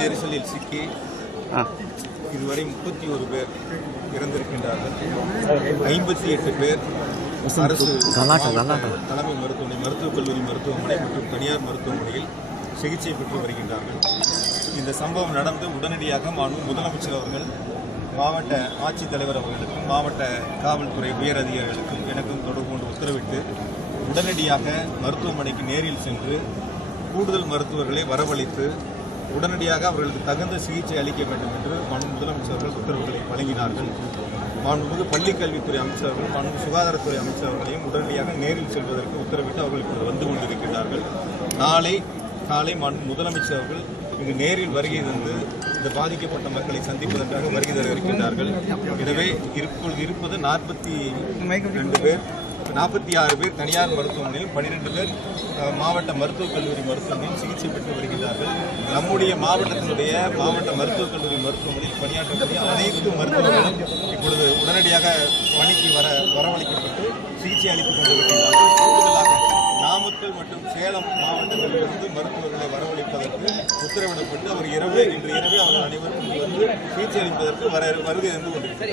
நெரிசலில் சிக்கி இதுவரை 31 பேர் இறந்திருக்கின்றார்கள். 58 பேர் அரசு தலைமை மருத்துவமனை, மருத்துவக் கல்லூரி மருத்துவமனை மற்றும் தனியார் மருத்துவமனையில் சிகிச்சை பெற்று வருகின்றார்கள். இந்த சம்பவம் நடந்து உடனடியாக முதலமைச்சர் அவர்கள் மாவட்ட ஆட்சித்தலைவர் அவர்களுக்கும் மாவட்ட காவல்துறை உயர் அதிகாரிகளுக்கும் எனக்கும் தொடர்பு கொண்டு உத்தரவிட்டு உடனடியாக மருத்துவமனைக்கு நேரில் சென்று கூடுதல் மருத்துவர்களை வரவழைத்து உடனடியாக அவர்களுக்கு தகுந்த சிகிச்சை அளிக்க வேண்டும் என்று முதலமைச்சர் அவர்கள் உத்தரவுகளை வழங்கினார்கள். மாண்புமிகு பள்ளிக்கல்வித்துறை அமைச்சர்கள், மாண்புமிகு சுகாதாரத்துறை அமைச்சர்களையும் உடனடியாக நேரில் செல்வதற்கு உத்தரவிட்டு அவர்கள் வந்து கொண்டிருக்கிறார்கள். நாளை காலை முதலமைச்சர் அவர்கள் இங்கு நேரில் வருகை தந்து இந்த பாதிக்கப்பட்ட மக்களை சந்திப்பதற்காக வருகை தர இருக்கின்றார்கள். எனவே இப்பொழுது இருப்பது 46 பேர் தனியார் மருத்துவமனையில், 12 பேர் மாவட்ட மருத்துவக் கல்லூரி மருத்துவமனையில் சிகிச்சை பெற்று வருகிறார்கள். நம்முடைய மாவட்டத்தினுடைய மாவட்ட மருத்துவக் கல்லூரி மருத்துவமனையில் பணியாற்றக்கூடிய அனைத்து மருத்துவர்களும் இப்பொழுது உடனடியாக பணிக்கு வரவழைக்கப்பட்டு சிகிச்சை அளித்துக் கொண்டிருக்கிறார்கள். கூடுதலாக நாமக்கல் மற்றும் சேலம் மாவட்டங்களிலிருந்து மருத்துவர்களை வரவழைப்பதற்கு உத்தரவிடப்பட்டு இன்று இரவு அவர்கள் அனைவரும் வந்து சிகிச்சை அளிப்பதற்கு வருகை தந்து கொண்டிருக்கிறார்.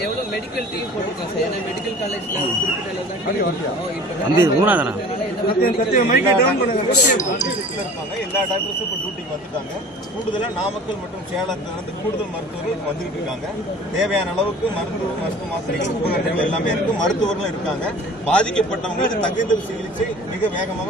எல்லா டாக்டர்ஸும் இப்போ டியூட்டிக்கு வந்துட்டாங்க. கூடுதலாக நாமக்கல் மற்றும் சேலத்திலிருந்து கூடுதல் மருத்துவர்கள் வந்துகிட்டு இருக்காங்க. தேவையான அளவுக்கு மருத்துவ மாத்திரைகள் உபகரணங்கள் எல்லாமே இருக்கு. மருத்துவர்களும் இருக்காங்க. பாதிக்கப்பட்டவங்களுக்கு தகுந்த சிகிச்சை மிக வேகமாக